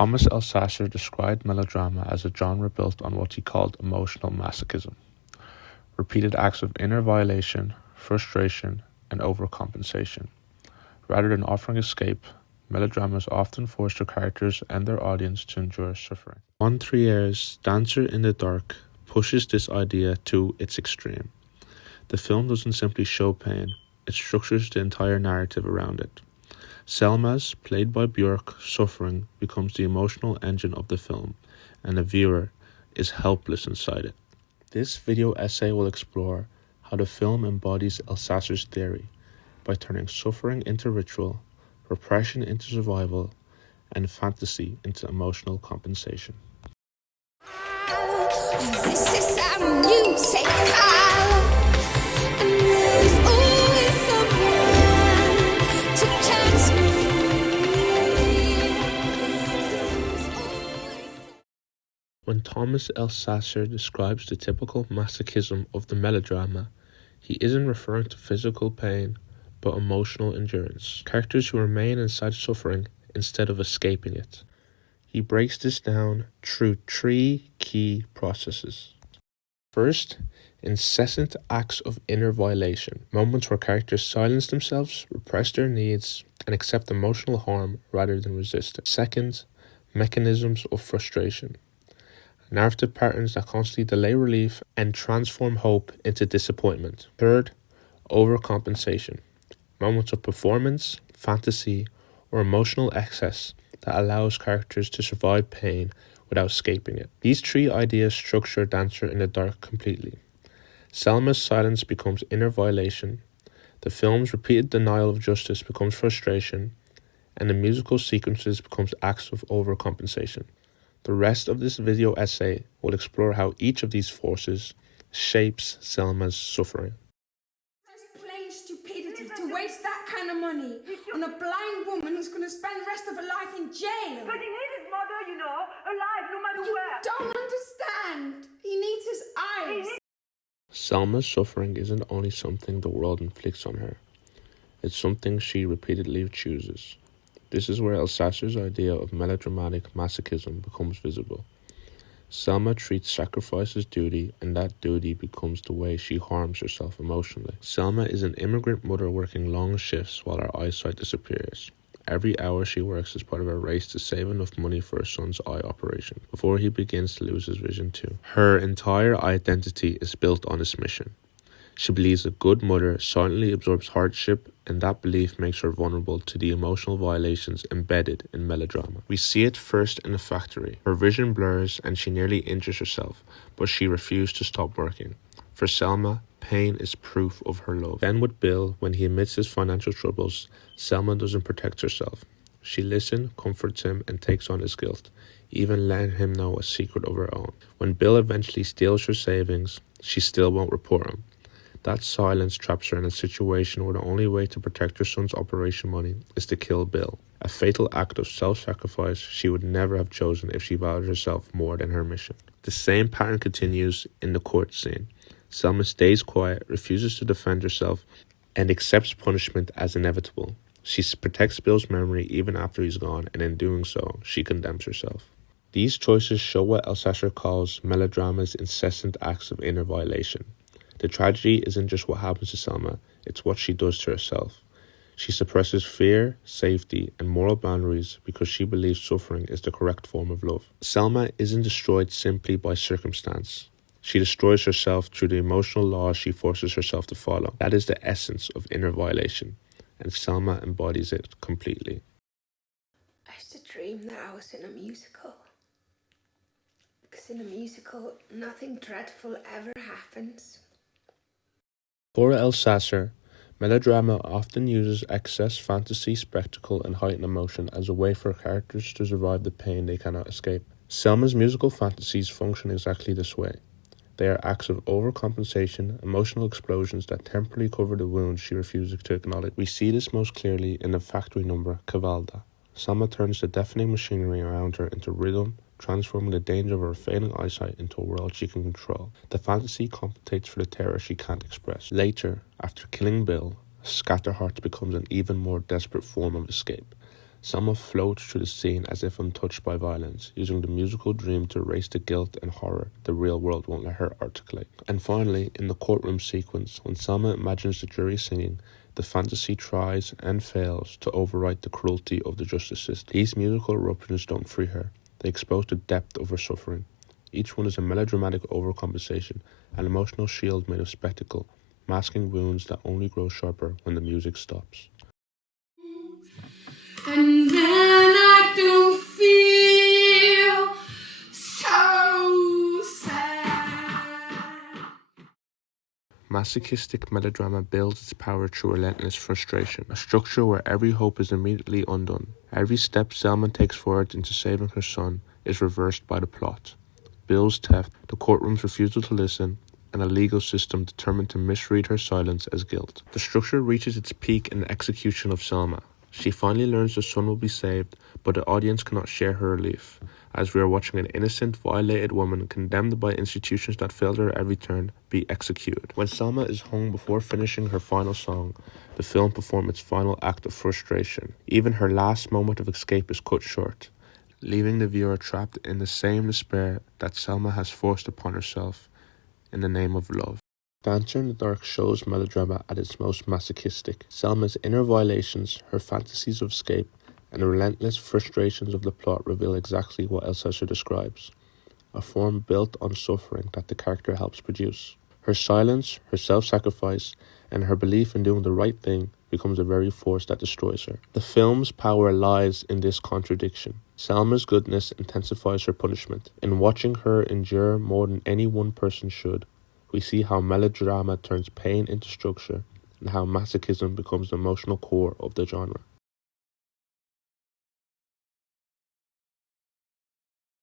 Thomas Alsasser described melodrama as a genre built on what he called emotional masochism, repeated acts of inner violation, frustration, and overcompensation. Rather than offering escape, melodramas often force their characters and their audience to endure suffering. Juan Trier's Dancer in the Dark pushes this idea to its extreme. The film doesn't simply show pain, it structures the entire narrative around it. Selma's, played by Björk, suffering becomes the emotional engine of the film, and the viewer is helpless inside it. This video essay will explore how the film embodies Alsasser's theory by turning suffering into ritual, repression into survival, and fantasy into emotional compensation. This is our music and there's always someone to catch me. When Thomas Alsasser describes the typical masochism of the melodrama, he isn't referring to physical pain, but emotional endurance. Characters who remain inside suffering instead of escaping it. He breaks this down through three key processes. First, incessant acts of inner violation, moments where characters silence themselves, repress their needs, and accept emotional harm rather than resist it. Second, mechanisms of frustration, narrative patterns that constantly delay relief and transform hope into disappointment. Third, overcompensation, moments of performance, fantasy, or emotional excess that allows characters to survive pain without escaping it. These three ideas structure Dancer in the Dark completely. Selma's silence becomes inner violation, the film's repeated denial of justice becomes frustration, and the musical sequences becomes acts of overcompensation. The rest of this video essay will explore how each of these forces shapes Selma's suffering. That's plain stupidity to waste that kind of money on a blind woman who's going to spend the rest of her life in jail. But he needs his mother, you know, alive, no matter You where. don't understand. He needs his eyes. Selma's suffering isn't only something the world inflicts on her, it's something she repeatedly chooses. This is where Alsasser's idea of melodramatic masochism becomes visible. Selma treats sacrifice as duty, and that duty becomes the way she harms herself emotionally. Selma is an immigrant mother working long shifts while her eyesight disappears. Every hour she works is part of a race to save enough money for her son's eye operation, before he begins to lose his vision too. Her entire identity is built on this mission. She believes a good mother silently absorbs hardship, and that belief makes her vulnerable to the emotional violations embedded in melodrama. We see it first in the factory. Her vision blurs and she nearly injures herself, but she refused to stop working. For Selma, pain is proof of her love. Then with Bill, when he admits his financial troubles, Selma doesn't protect herself. She listens, comforts him, and takes on his guilt, even letting him know a secret of her own. When Bill eventually steals her savings, she still won't report him. That silence traps her in a situation where the only way to protect her son's operation money is to kill Bill, a fatal act of self-sacrifice she would never have chosen if she valued herself more than her mission. The same pattern continues in the court scene. Selma stays quiet, refuses to defend herself, and accepts punishment as inevitable. She protects Bill's memory even after he's gone, and in doing so, she condemns herself. These choices show what Alsasser calls melodrama's incessant acts of inner violation. The tragedy isn't just what happens to Selma, it's what she does to herself. She suppresses fear, safety, and moral boundaries because she believes suffering is the correct form of love. Selma isn't destroyed simply by circumstance. She destroys herself through the emotional laws she forces herself to follow. That is the essence of inner violation, and Selma embodies it completely. I used to dream that I was in a musical. Because in a musical, nothing dreadful ever happens. For Alsasser, melodrama often uses excess fantasy, spectacle, and heightened emotion as a way for characters to survive the pain they cannot escape. Selma's musical fantasies function exactly this way. They are acts of overcompensation, emotional explosions that temporarily cover the wounds she refuses to acknowledge. We see this most clearly in the factory number, Cavalda. Selma turns the deafening machinery around her into rhythm, transforming the danger of her failing eyesight into a world she can control. The fantasy compensates for the terror she can't express. Later, after killing Bill, Scatterheart becomes an even more desperate form of escape. Selma floats through the scene as if untouched by violence, using the musical dream to erase the guilt and horror the real world won't let her articulate. And finally, in the courtroom sequence, when Selma imagines the jury singing, the fantasy tries and fails to overwrite the cruelty of the justice system. These musical eruptions don't free her, they expose the depth of her suffering. Each one is a melodramatic overcompensation, an emotional shield made of spectacle, masking wounds that only grow sharper when the music stops. And then I don't feel so sad. Masochistic melodrama builds its power through relentless frustration, a structure where every hope is immediately undone. Every step Selma takes forward into saving her son is reversed by the plot. Bill's theft, the courtroom's refusal to listen, and a legal system determined to misread her silence as guilt. The structure reaches its peak in the execution of Selma. She finally learns her son will be saved, but the audience cannot share her relief, as we are watching an innocent, violated woman condemned by institutions that failed her at every turn be executed. When Selma is hung before finishing her final song, the film performs its final act of frustration. Even her last moment of escape is cut short, leaving the viewer trapped in the same despair that Selma has forced upon herself in the name of love. Dancer in the Dark shows melodrama at its most masochistic. Selma's inner violations, her fantasies of escape, and the relentless frustrations of the plot reveal exactly what Alsacer describes, a form built on suffering that the character helps produce. Her silence, her self-sacrifice, and her belief in doing the right thing becomes the very force that destroys her. The film's power lies in this contradiction. Selma's goodness intensifies her punishment. In watching her endure more than any one person should, we see how melodrama turns pain into structure and how masochism becomes the emotional core of the genre.